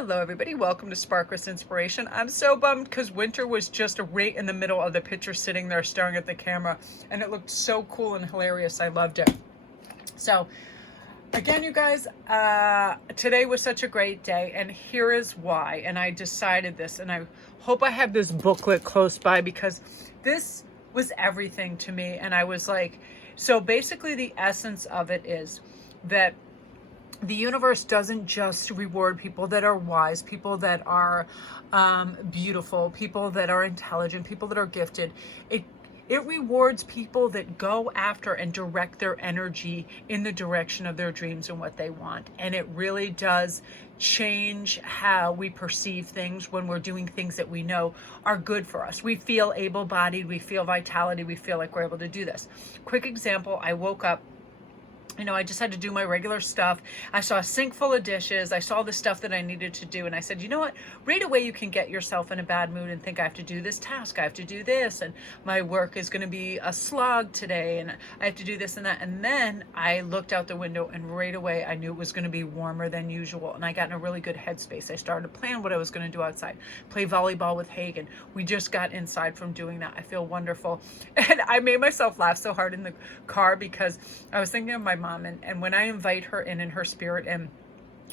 Hello everybody, welcome to Sparkrest Inspiration. I'm so bummed because Winter was just right in the middle of the picture sitting there staring at the camera and it looked so cool and hilarious. I loved it. So again, you guys, today was such a great day and here is why. And I decided this and I hope I have this booklet close by because this was everything to me. And I was like, so basically the essence of it is that the universe doesn't just reward people that are wise, people that are beautiful, people that are intelligent, people that are gifted. It rewards people that go after and direct their energy in the direction of their dreams and what they want. And it really does change how we perceive things when we're doing things that we know are good for us. We feel able-bodied, we feel vitality, we feel like we're able to do this. Quick example, I woke up, I just had to do my regular stuff. I saw a sink full of dishes. I saw the stuff that I needed to do. And I said, you know what? Right away, you can get yourself in a bad mood and think I have to do this task. I have to do this. And my work is going to be a slog today. And I have to do this and that. And then I looked out the window and right away, I knew it was going to be warmer than usual. And I got in a really good headspace. I started to plan what I was going to do outside, play volleyball with Hagen. We just got inside from doing that. I feel wonderful. And I made myself laugh so hard in the car because I was thinking of my mom. And when I invite her in her spirit, and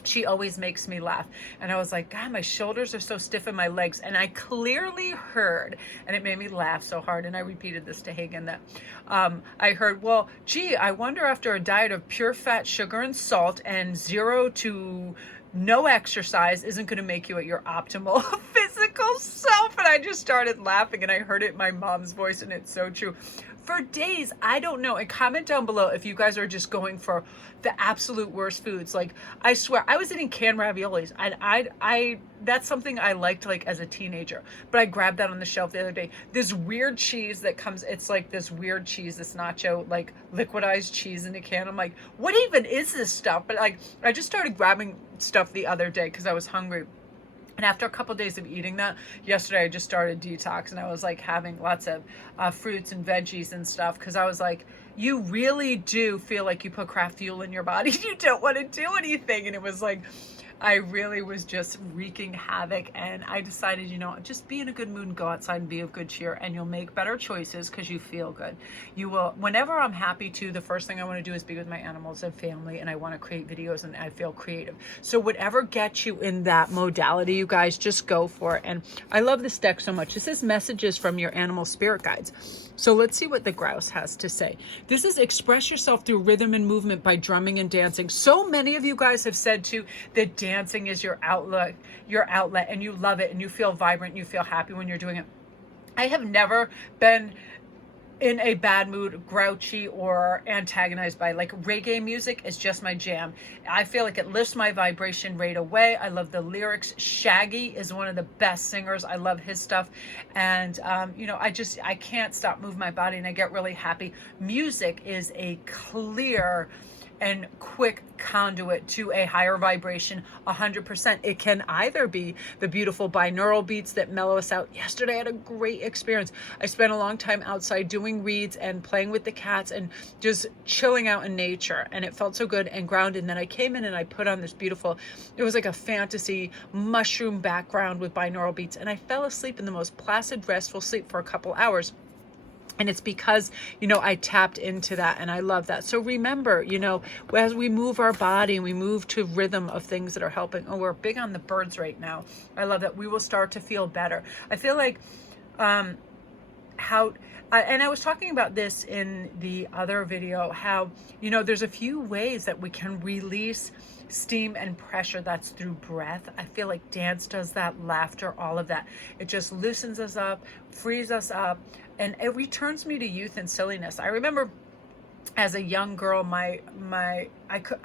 she always makes me laugh. And I was like, God, my shoulders are so stiff in my legs. And I clearly heard, and it made me laugh so hard. And I repeated this to Hagen that I heard, well, gee, I wonder after a diet of pure fat, sugar, and salt and 0 to no exercise isn't going to make you at your optimal physical self. And I just started laughing and I heard it in my mom's voice and it's so true. For days, I don't know. And comment down below if you guys are just going for the absolute worst foods. Like, I swear, I was eating canned raviolis. And I that's something I liked like as a teenager. But I grabbed that on the shelf the other day. This weird cheese that comes, it's like this weird cheese, this nacho, like liquidized cheese in a can. I'm like, what even is this stuff? But like, I just started grabbing stuff the other day because I was hungry. And after a couple of days of eating that, yesterday I just started detox and I was like having lots of fruits and veggies and stuff because I was like, you really do feel like you put craft fuel in your body. You don't want to do anything. And it was like, I really was just wreaking havoc and I decided, just be in a good mood and go outside and be of good cheer and you'll make better choices because you feel good. You will, whenever I'm happy to, the first thing I want to do is be with my animals and family and I want to create videos and I feel creative. So whatever gets you in that modality, you guys just go for it. And I love this deck so much. This is messages from your animal spirit guides. So let's see what the grouse has to say. This is express yourself through rhythm and movement by drumming and dancing. So many of you guys have said too that dancing is your outlet, and you love it and you feel vibrant, and you feel happy when you're doing it. I have never been in a bad mood, grouchy, or antagonized by like reggae music is just my jam. I feel like it lifts my vibration right away. I love the lyrics. Shaggy is one of the best singers. I love his stuff. And, I can't stop moving my body and I get really happy. Music is a clear and quick conduit to a higher vibration, 100%. It can either be the beautiful binaural beats that mellow us out. Yesterday I had a great experience. I spent a long time outside doing reads and playing with the cats and just chilling out in nature. And it felt so good and grounded. And then I came in and I put on this beautiful, it was like a fantasy mushroom background with binaural beats. And I fell asleep in the most placid, restful sleep for a couple hours. And it's because, I tapped into that and I love that. So remember, as we move our body and we move to rhythm of things that are helping. Oh, we're big on the birds right now. I love that. We will start to feel better. I feel like and I was talking about this in the other video, how, there's a few ways that we can release steam and pressure. That's through breath. I feel like dance does that, laughter, all of that. It just loosens us up, frees us up, and it returns me to youth and silliness. I remember as a young girl, I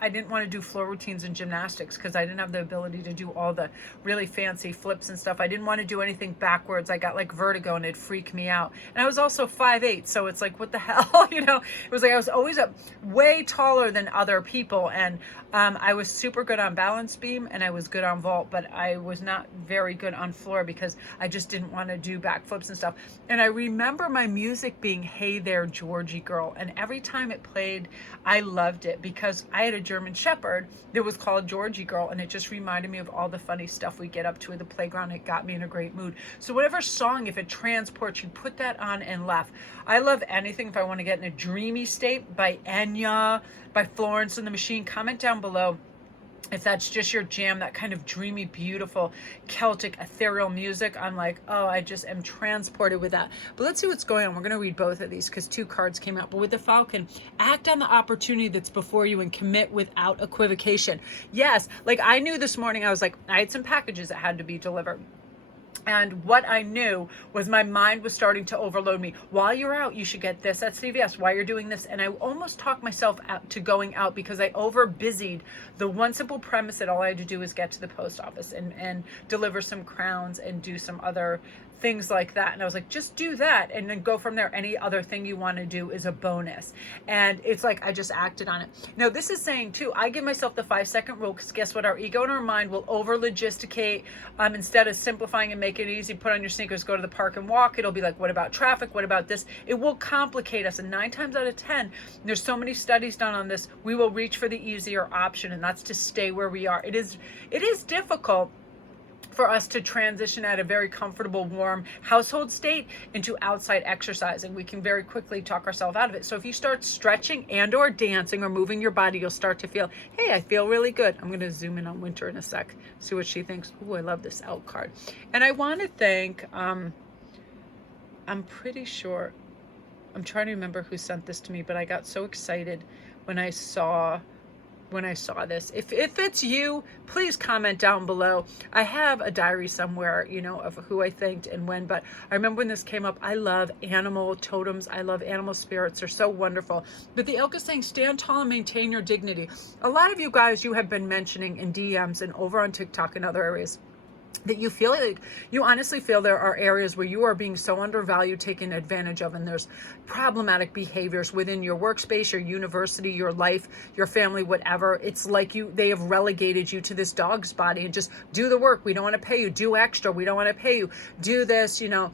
didn't want to do floor routines and gymnastics because I didn't have the ability to do all the really fancy flips and stuff. I didn't want to do anything backwards. I got like vertigo and it'd freak me out. And I was also 5'8", so it's like, what the hell? It was like I was always up way taller than other people. And I was super good on balance beam and I was good on vault, but I was not very good on floor because I just didn't want to do backflips and stuff. And I remember my music being Hey There, Georgie Girl. And every time it played, I loved it because I had a German Shepherd that was called Georgie Girl, and it just reminded me of all the funny stuff we get up to at the playground. It got me in a great mood. So whatever song, if it transports you, put that on and laugh. I love anything if I want to get in a dreamy state, by Enya, by Florence and the Machine. Comment down below if that's just your jam, that kind of dreamy, beautiful, Celtic, ethereal music. I'm like, oh, I just am transported with that. But let's see what's going on. We're going to read both of these because 2 cards came out. But with the Falcon, act on the opportunity that's before you and commit without equivocation. Yes, like I knew this morning, I was like, I had some packages that had to be delivered. And what I knew was my mind was starting to overload me. While you're out, you should get this at CVS. While you're doing this. And I almost talked myself out to going out because I over busied the one simple premise that all I had to do was get to the post office and deliver some crowns and do some other things like that. And I was like, just do that and then go from there. Any other thing you want to do is a bonus. And it's like, I just acted on it. Now, this is saying too, I give myself the 5-second rule because guess what? Our ego and our mind will over logisticate instead of simplifying and make it easy. Put on your sneakers, go to the park and walk. It'll be like, what about traffic? What about this? It will complicate us. And 9 times out of 10, there's so many studies done on this, we will reach for the easier option, and that's to stay where we are. It is difficult for us to transition at a very comfortable, warm household state into outside exercising. We can very quickly talk ourselves out of it. So if you start stretching and or dancing or moving your body, you'll start to feel, hey, I feel really good. I'm going to zoom in on Winter in a sec, see what she thinks. Oh, I love this out card. And I want to thank, I'm pretty sure, I'm trying to remember who sent this to me, but I got so excited when I saw this. If it's you, please comment down below. I have a diary somewhere, you know, of who I thanked and when, but I remember when this came up. I love animal totems. I love animal spirits. They're so wonderful. But the elk is saying, stand tall and maintain your dignity. A lot of you guys, you have been mentioning in DMs and over on TikTok and other areas that you feel like, you honestly feel there are areas where you are being so undervalued, taken advantage of, and there's problematic behaviors within your workspace, your university, your life, your family, whatever. It's like they have relegated you to this dog's body and just do the work. We don't want to pay you. Do extra. We don't want to pay you. Do this, you know,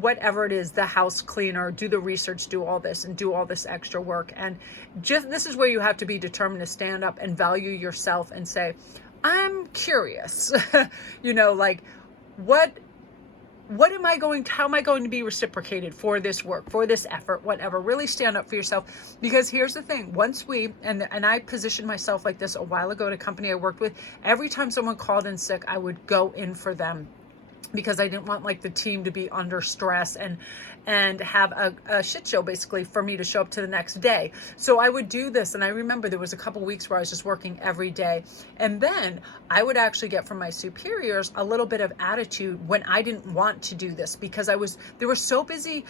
whatever it is, the house cleaner, do the research, do all this and do all this extra work. And just, this is where you have to be determined to stand up and value yourself and say, I'm curious, you know, like how am I going to be reciprocated for this work, for this effort, whatever. Really stand up for yourself, because here's the thing. Once and I positioned myself like this a while ago at a company I worked with. Every time someone called in sick, I would go in for them, because I didn't want like the team to be under stress and have a shit show basically for me to show up to the next day. So I would do this. And I remember there was a couple weeks where I was just working every day. And then I would actually get from my superiors a little bit of attitude when I didn't want to do this, because they were so busy,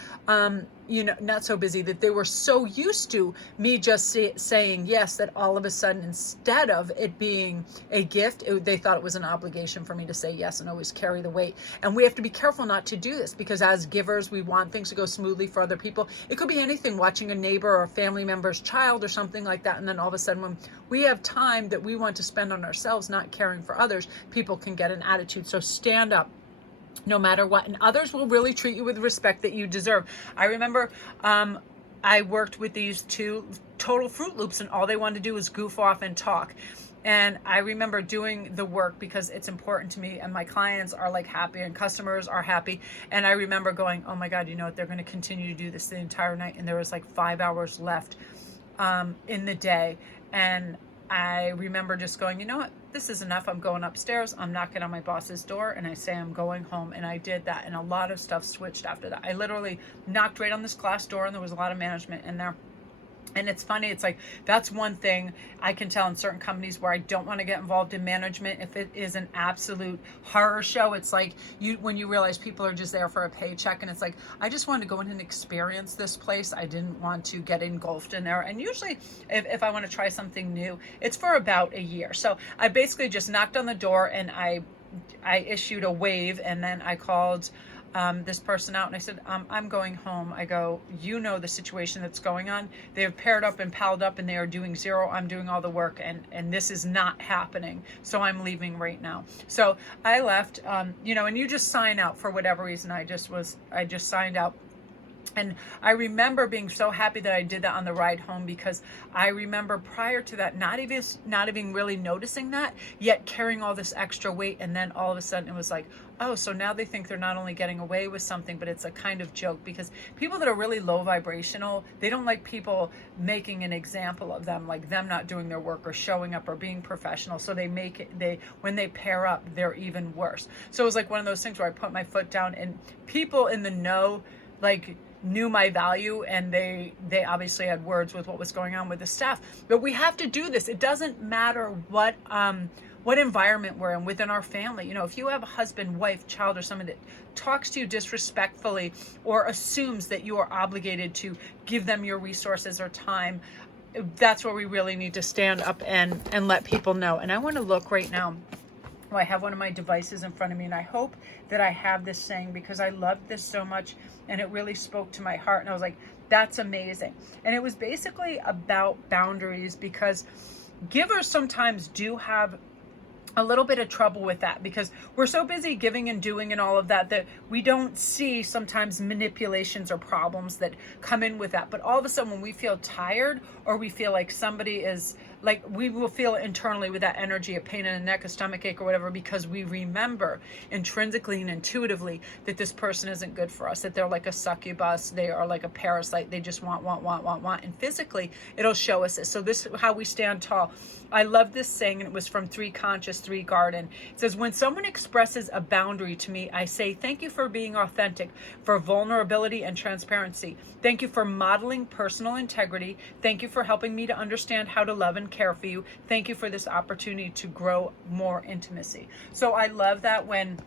you know, not so busy, that they were so used to me just saying yes, that all of a sudden, instead of it being a gift, they thought it was an obligation for me to say yes and always carry the weight. And we have to be careful not to do this, because as givers, we want things to go smoothly for other people. It could be anything, watching a neighbor or a family member's child or something like that. And then all of a sudden, when we have time that we want to spend on ourselves, not caring for others, people can get an attitude. So stand up no matter what, and others will really treat you with respect that you deserve. I remember I worked with these 2 total Fruit Loops, and all they wanted to do was goof off and talk. And I remember doing the work because it's important to me, and my clients are like happy and customers are happy. And I remember going, oh my God, you know what? They're going to continue to do this the entire night. And there was like 5 hours left in the day. And I remember just going, you know what? This is enough. I'm going upstairs. I'm knocking on my boss's door and I say I'm going home. And I did that. And a lot of stuff switched after that. I literally knocked right on this glass door, and there was a lot of management in there. And it's funny, it's like, that's one thing I can tell in certain companies where I don't want to get involved in management. If it is an absolute horror show, it's like when you realize people are just there for a paycheck, and it's like, I just wanted to go in and experience this place. I didn't want to get engulfed in there. And usually if I want to try something new, it's for about a year. So I basically just knocked on the door and I issued a wave, and then I called this person out and I said, I'm going home. I go, you know the situation that's going on. They have paired up and palled up and they are doing 0. I'm doing all the work, and this is not happening. So I'm leaving right now. So I left, you know, and you just sign out for whatever reason. I just signed out. And I remember being so happy that I did that on the ride home, because I remember prior to that not even really noticing that, yet carrying all this extra weight. And then all of a sudden it was like, oh, so now they think they're not only getting away with something, but it's a kind of joke, because people that are really low vibrational, they don't like people making an example of them, like them not doing their work or showing up or being professional. So they make it, when they pair up, they're even worse. So it was like one of those things where I put my foot down, and people in the know, like, knew my value, and they obviously had words with what was going on with the staff. But we have to do this. It doesn't matter what environment we're in within our family. You know, if you have a husband, wife, child, or someone that talks to you disrespectfully or assumes that you are obligated to give them your resources or time, that's where we really need to stand up and let people know. And I want to look right now. I have one of my devices in front of me, and I hope that I have this saying, because I loved this so much and it really spoke to my heart. And I was like, that's amazing. And it was basically about boundaries, because givers sometimes do have a little bit of trouble with that, because we're so busy giving and doing and all of that, that we don't see sometimes manipulations or problems that come in with that. But all of a sudden, when we feel tired, or we feel like somebody is, like, we will feel internally with that energy, a pain in the neck, a stomach ache or whatever, because we remember intrinsically and intuitively that this person isn't good for us, that they're like a succubus, they are like a parasite, they just want. And physically, it'll show us this. So this is how we stand tall. I love this saying, and it was from 3 Conscious, 3 Garden. It says, when someone expresses a boundary to me, I say, thank you for being authentic, for vulnerability and transparency. Thank you for modeling personal integrity. Thank you for helping me to understand how to love and care for you. Thank you for this opportunity to grow more intimacy. So I love that when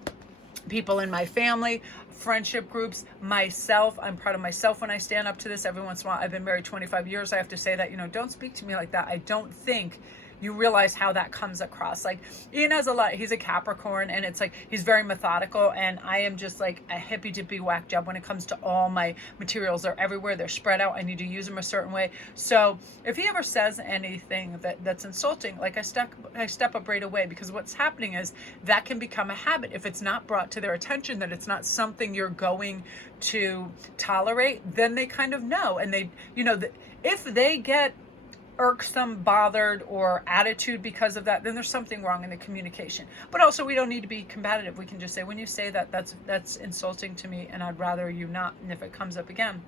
people in my family, friendship groups, myself, I'm proud of myself when I stand up to this. Every once in a while, I've been married 25 years. I have to say that, you know, don't speak to me like that. I don't think you realize how that comes across. Like, Ian has a lot, he's a Capricorn, and it's like, he's very methodical, and I am just like a hippy dippy whack job when it comes to all my materials. They're everywhere, they're spread out, I need to use them a certain way. So if he ever says anything that's insulting, like, I step up right away, because what's happening is that can become a habit. If it's not brought to their attention that it's not something you're going to tolerate, then they kind of know. And they, you know, if they get irksome, bothered, or attitude because of that, then there's something wrong in the communication. But also, we don't need to be combative. We can just say, when you say that, that's insulting to me, and I'd rather you not. And if it comes up again,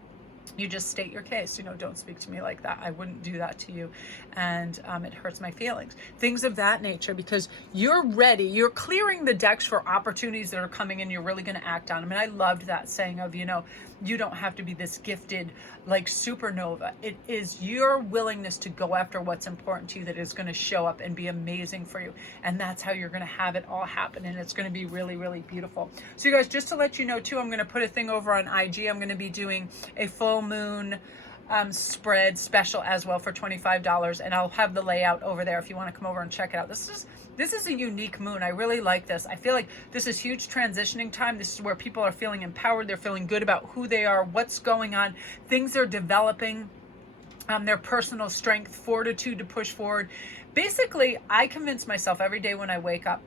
you just state your case. You know, don't speak to me like that. I wouldn't do that to you, and it hurts my feelings. Things of that nature, because you're ready. You're clearing the decks for opportunities that are coming in. You're really going to act on them. And I loved that saying of, you know, you don't have to be this gifted, like, supernova. It is your willingness to go after what's important to you that is going to show up and be amazing for you. And that's how you're going to have it all happen. And it's going to be really, really beautiful. So you guys, just to let you know too, I'm going to put a thing over on IG. I'm going to be doing a full moon spread special as well for $25, and I'll have the layout over there if you want to come over and check it out. This is a unique moon. I really like this. I feel like this is huge transitioning time. This is where people are feeling empowered. They're feeling good about who they are, what's going on, things are developing, their personal strength, fortitude to push forward. Basically, I convince myself every day when I wake up,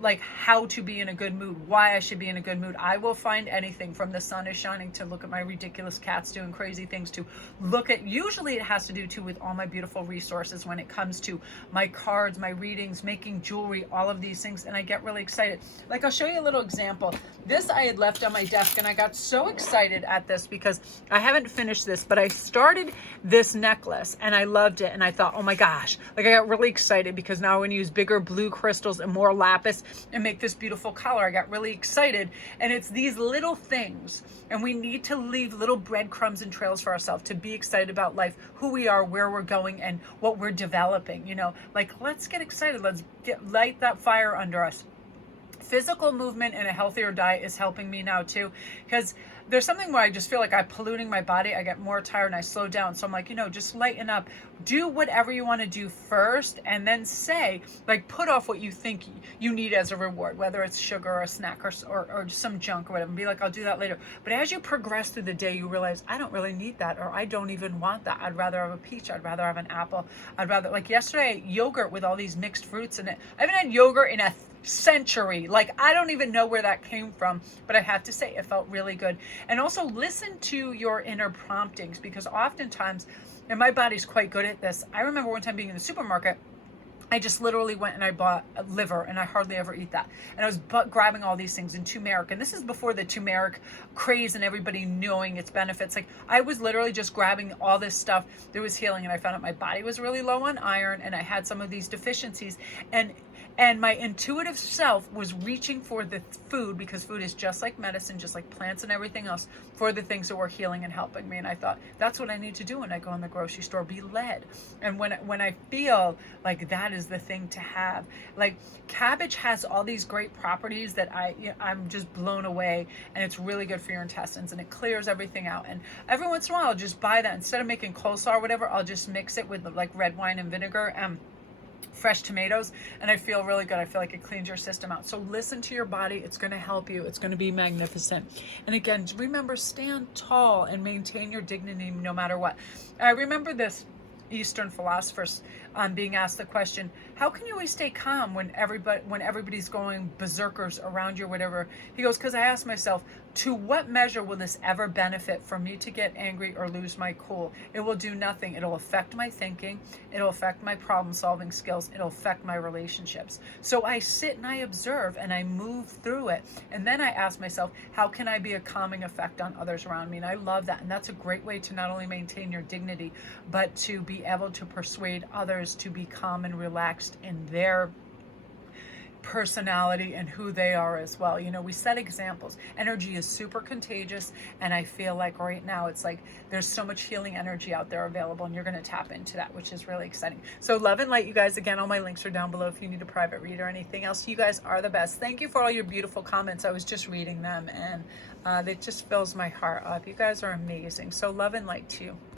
like, how to be in a good mood, why I should be in a good mood. I will find anything, from the sun is shining to look at my ridiculous cats doing crazy things, to look at, usually it has to do too with all my beautiful resources when it comes to my cards, my readings, making jewelry, all of these things. And I get really excited. Like, I'll show you a little example. This I had left on my desk, and I got so excited at this because I haven't finished this, but I started this necklace and I loved it. And I thought, oh my gosh, like, I got really excited because now I'm going to use bigger blue crystals and more lapis and make this beautiful collar. I got really excited. And it's these little things, and we need to leave little breadcrumbs and trails for ourselves to be excited about life, who we are, where we're going, and what we're developing. You know, like, let's get excited. Let's light that fire under us. Physical movement and a healthier diet is helping me now too, because there's something where I just feel like I'm polluting my body. I get more tired and I slow down. So I'm like, you know, just lighten up, do whatever you want to do first, and then say, like, put off what you think you need as a reward, whether it's sugar or a snack or some junk or whatever, and be like, I'll do that later. But as you progress through the day, you realize, I don't really need that, or I don't even want that. I'd rather have a peach. I'd rather have an apple. I'd rather, like yesterday, yogurt with all these mixed fruits in it. I haven't had yogurt in century. Like, I don't even know where that came from, but I have to say it felt really good. And also listen to your inner promptings, because oftentimes, and my body's quite good at this. I remember one time being in the supermarket, I just literally went and I bought a liver, and I hardly ever eat that. And I was grabbing all these things in turmeric. And this is before the turmeric craze and everybody knowing its benefits. Like, I was literally just grabbing all this stuff that was healing, and I found out my body was really low on iron, and I had some of these deficiencies. And my intuitive self was reaching for the food, because food is just like medicine, just like plants and everything else, for the things that were healing and helping me. And I thought, that's what I need to do when I go in the grocery store, be led. And when I feel like that is the thing to have. Like, cabbage has all these great properties that I'm just blown away, and it's really good for your intestines, and it clears everything out. And every once in a while, I'll just buy that. Instead of making coleslaw or whatever, I'll just mix it with like red wine and vinegar and fresh tomatoes, and I feel really good. I feel like it cleans your system out. So listen to your body. It's going to help you. It's going to be magnificent. And again, remember, stand tall and maintain your dignity no matter what. I remember this Eastern philosophers being asked the question, how can you always stay calm when everybody's going berserkers around you or whatever? He goes, because I asked myself, to what measure will this ever benefit for me to get angry or lose my cool? It will do nothing. It'll affect my thinking. It'll affect my problem solving skills. It'll affect my relationships. So I sit and I observe and I move through it. And then I ask myself, how can I be a calming effect on others around me? And I love that. And that's a great way to not only maintain your dignity, but to be able to persuade others to be calm and relaxed in their personality and who they are as well. You know, we set examples. Energy is super contagious, and I feel like right now it's like there's so much healing energy out there available, and you're going to tap into that, which is really exciting. So love and light, you guys. Again, all my links are down below if you need a private read or anything else. You guys are the best. Thank you for all your beautiful comments. I was just reading them, and it just fills my heart up. You guys are amazing. So love and light to you.